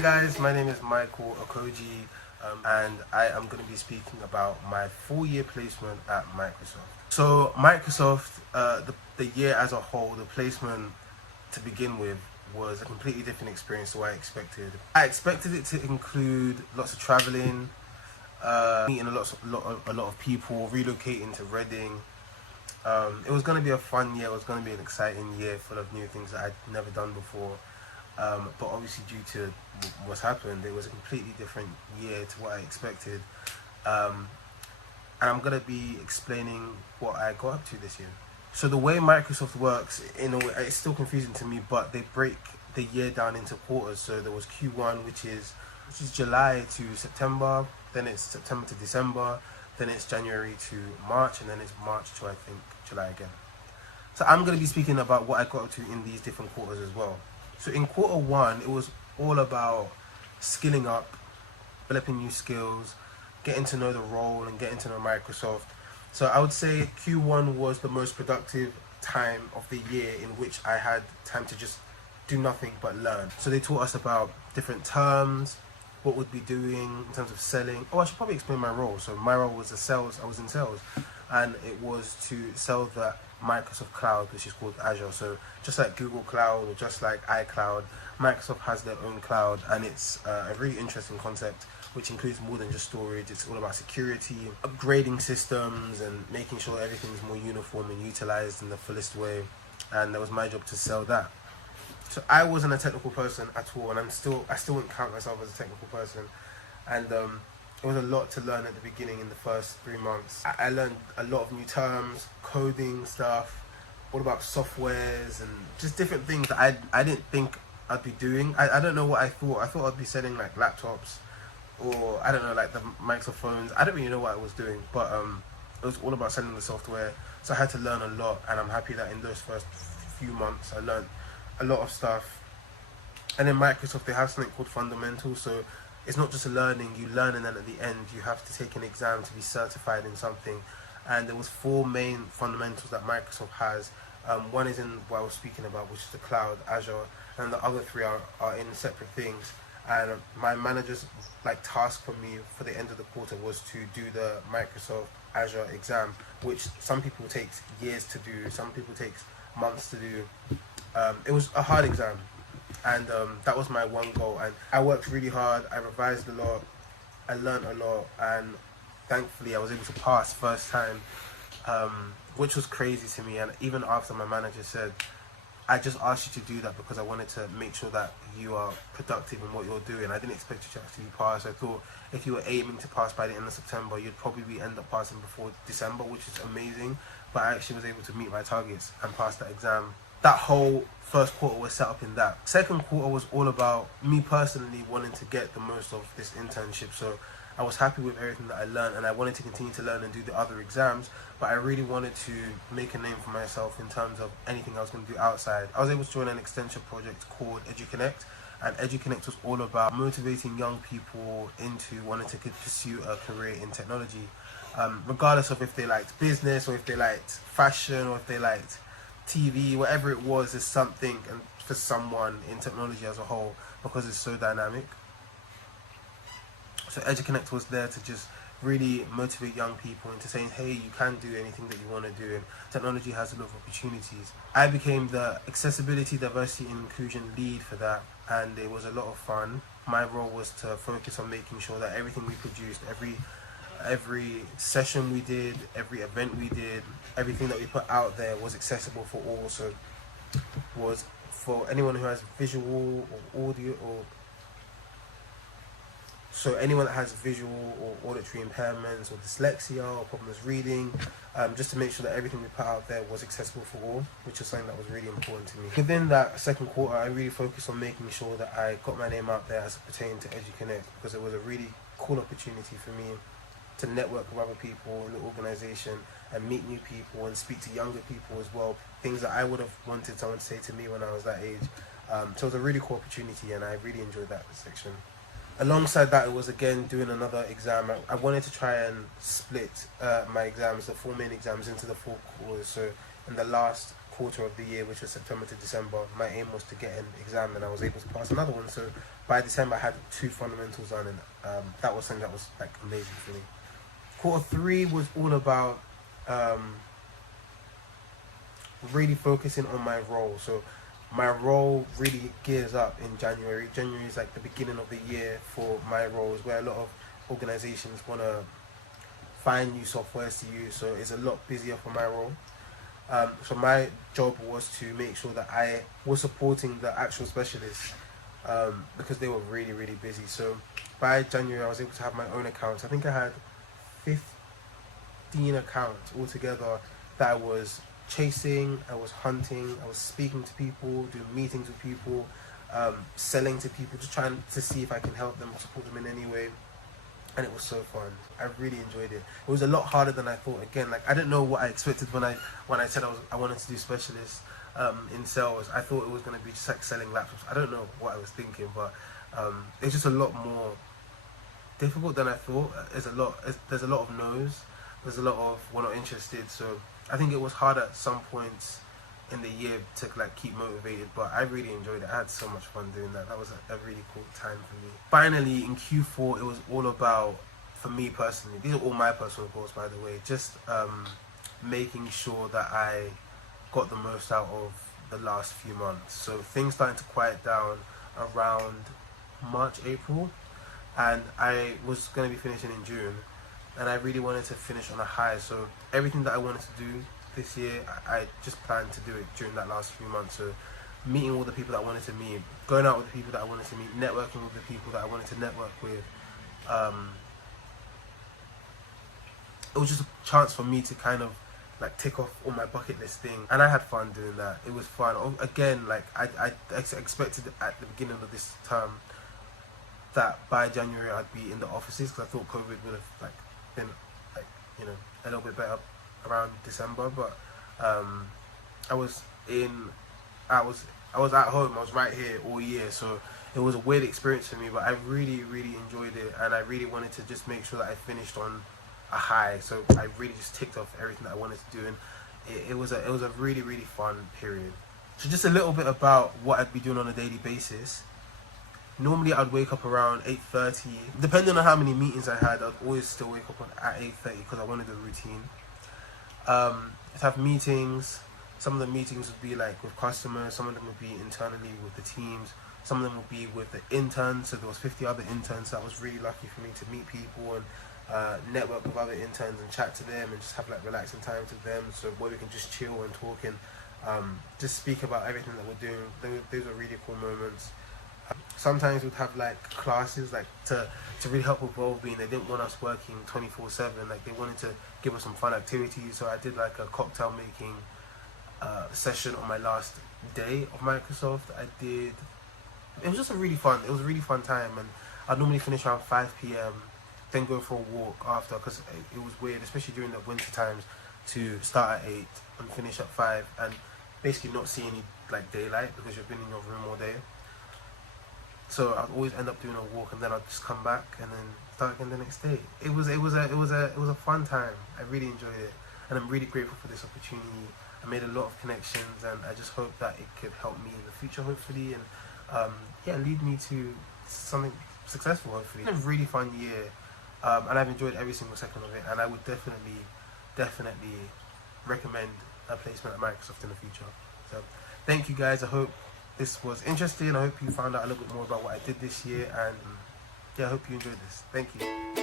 Hi guys, my name is Michael Okoji, and I am going to be speaking about my 4-year placement at Microsoft. So Microsoft, the year as a whole, the placement to begin with was a completely different experience to what I expected. I expected it to include lots of traveling, meeting a lot of people, relocating to Reading. It was going to be a fun year. It was going to be an exciting year full of new things that I'd never done before. But obviously due to what's happened, it was a completely different year to what I expected. And I'm going to be explaining what I got up to this year. So the way Microsoft works, in a way, it's still confusing to me, but they break the year down into quarters. So there was Q1, which is July to September, then it's September to December, then it's January to March, and then it's March to, I think, July again. So I'm going to be speaking about what I got up to in these different quarters as well. So in quarter one, it was all about skilling up, developing new skills, getting to know the role and getting to know Microsoft. So I would say Q1 was the most productive time of the year in which I had time to just do nothing but learn. So they taught us about different terms, what we'd be doing in terms of selling. Oh, I should probably explain my role. So my role was I was in sales, and it was to sell the Microsoft Cloud, which is called Azure. So just like Google Cloud or just like iCloud, Microsoft has their own cloud, and it's a really interesting concept which includes more than just storage. It's all about security, upgrading systems, and making sure everything's more uniform and utilized in the fullest way. And that was my job to sell that. So I wasn't a technical person at all, and I still wouldn't count myself as a technical person. And it was a lot to learn at the beginning in the first 3 months. I learned a lot of new terms, coding stuff, all about softwares and just different things that I didn't think I'd be doing. I don't know what I thought. I thought I'd be selling like laptops or I don't know, like the Microsoft phones. I don't really know what I was doing, but it was all about selling the software. So I had to learn a lot, and I'm happy that in those first few months I learned a lot of stuff. And in Microsoft they have something called fundamentals, so it's not just a learning, you learn and then at the end you have to take an exam to be certified in something. And there was 4 main fundamentals that Microsoft has. One is in what I was speaking about, which is the cloud, Azure, and the other 3 are in separate things. And my manager's task for me for the end of the quarter was to do the Microsoft Azure exam, which some people takes years to do, some people takes months to do. It was a hard exam, and that was my one goal, and I worked really hard. I revised a lot, I learned a lot, and thankfully I was able to pass first time, which was crazy to me. And even after my manager said, I just asked you to do that because I wanted to make sure that you are productive in what you're doing. I didn't expect you to actually pass. I thought if you were aiming to pass by the end of September, you'd probably end up passing before December, which is amazing. But I actually was able to meet my targets and pass that exam. That whole first quarter was set up in that. Second quarter was all about me personally wanting to get the most of this internship. So I was happy with everything that I learned, and I wanted to continue to learn and do the other exams, but I really wanted to make a name for myself in terms of anything I was going to do outside. I was able to join an extension project called EduConnect, and EduConnect was all about motivating young people into wanting to pursue a career in technology, regardless of if they liked business or if they liked fashion or if they liked TV, whatever it was, is something and for someone in technology as a whole, because it's so dynamic. So EduConnect was there to just really motivate young people into saying, hey, you can do anything that you want to do, and technology has a lot of opportunities. I became the accessibility, diversity and inclusion lead for that, and it was a lot of fun. My role was to focus on making sure that everything we produced, every session we did, every event we did, everything that we put out there was accessible for all. So was for anyone who has visual or audio, or so anyone that has visual or auditory impairments or dyslexia or problems reading, just to make sure that everything we put out there was accessible for all, which is something that was really important to me. Within that second quarter, I really focused on making sure that I got my name out there as it pertained to EduConnect, because it was a really cool opportunity for me to network with other people in the organisation and meet new people and speak to younger people as well, things that I would have wanted someone to say to me when I was that age. So it was a really cool opportunity, and I really enjoyed that section. Alongside that, it was again doing another exam. I wanted to try and split my exams, the 4 main exams, into the 4 quarters. So in the last quarter of the year, which was September to December, my aim was to get an exam, and I was able to pass another one. So by December, I had 2 fundamentals done, and that was something that was like amazing for me. Quarter 3 was all about really focusing on my role. So my role really gears up in January. January is like the beginning of the year for my roles, where a lot of organizations want to find new softwares to use, so it's a lot busier for my role. So my job was to make sure that I was supporting the actual specialists because they were really, really busy. So by January, I was able to have my own accounts. I think I had 15 accounts altogether that I was chasing, I was hunting, I was speaking to people, doing meetings with people, selling to people, just trying to see if I can help them, support them in any way. And it was so fun. I really enjoyed it. It was a lot harder than I thought. Again, like I didn't know what I expected when I said I wanted to do specialists in sales. I thought it was going to be just like selling laptops. I don't know what I was thinking, but it's just a lot more difficult than I thought. There's a lot of no's. There's a lot of we're not interested. So I think it was hard at some points in the year to like keep motivated, but I really enjoyed it. I had so much fun doing that. That was a really cool time for me. Finally, in Q4, it was all about, for me personally, these are all my personal goals, by the way, just making sure that I got the most out of the last few months. So things starting to quiet down around March, April, and I was going to be finishing in June, and I really wanted to finish on a high. So everything that I wanted to do this year, I just planned to do it during that last few months. So meeting all the people that I wanted to meet, going out with the people that I wanted to meet, networking with the people that I wanted to network with. It was just a chance for me to kind of like tick off all my bucket list thing, and I had fun doing that. It was fun. Again, like I expected at the beginning of this term that by January I'd be in the offices, because I thought COVID would have like been like, you know, a little bit better around December, but I was at home. I was right here all year, so it was a weird experience for me, but I really, really enjoyed it, and I really wanted to just make sure that I finished on a high. So I really just ticked off everything that I wanted to do, and it was a really, really fun period. So just a little bit about what I'd be doing on a daily basis. Normally I'd wake up around 8:30. Depending on how many meetings I had, I'd always still wake up at 8:30 because I wanted a routine. I'd have meetings. Some of the meetings would be like with customers, some of them would be internally with the teams, some of them would be with the interns. So there was 50 other interns, so I was really lucky for me to meet people and network with other interns and chat to them and just have like relaxing times with them, so where we can just chill and talk and just speak about everything that we're doing. Those are really cool moments. Sometimes we'd have like classes like to really help with well-being. They didn't want us working 24/7. Like they wanted to give us some fun activities. So I did like a cocktail making session on my last day of Microsoft. It was just a really fun time, and I'd normally finish around 5 p.m. then go for a walk after, because it was weird, especially during the winter times, to start at 8 and finish at 5 and basically not see any like daylight because you've been in your room all day. So I'd always end up doing a walk, and then I'd just come back and then start again the next day. It was a fun time. I really enjoyed it, and I'm really grateful for this opportunity. I made a lot of connections, and I just hope that it could help me in the future, hopefully, and lead me to something successful, hopefully. It's been a really fun year, and I've enjoyed every single second of it, and I would definitely recommend a placement at Microsoft in the future. So thank you guys. I hope this was interesting. I hope you found out a little bit more about what I did this year, and I hope you enjoyed this. Thank you.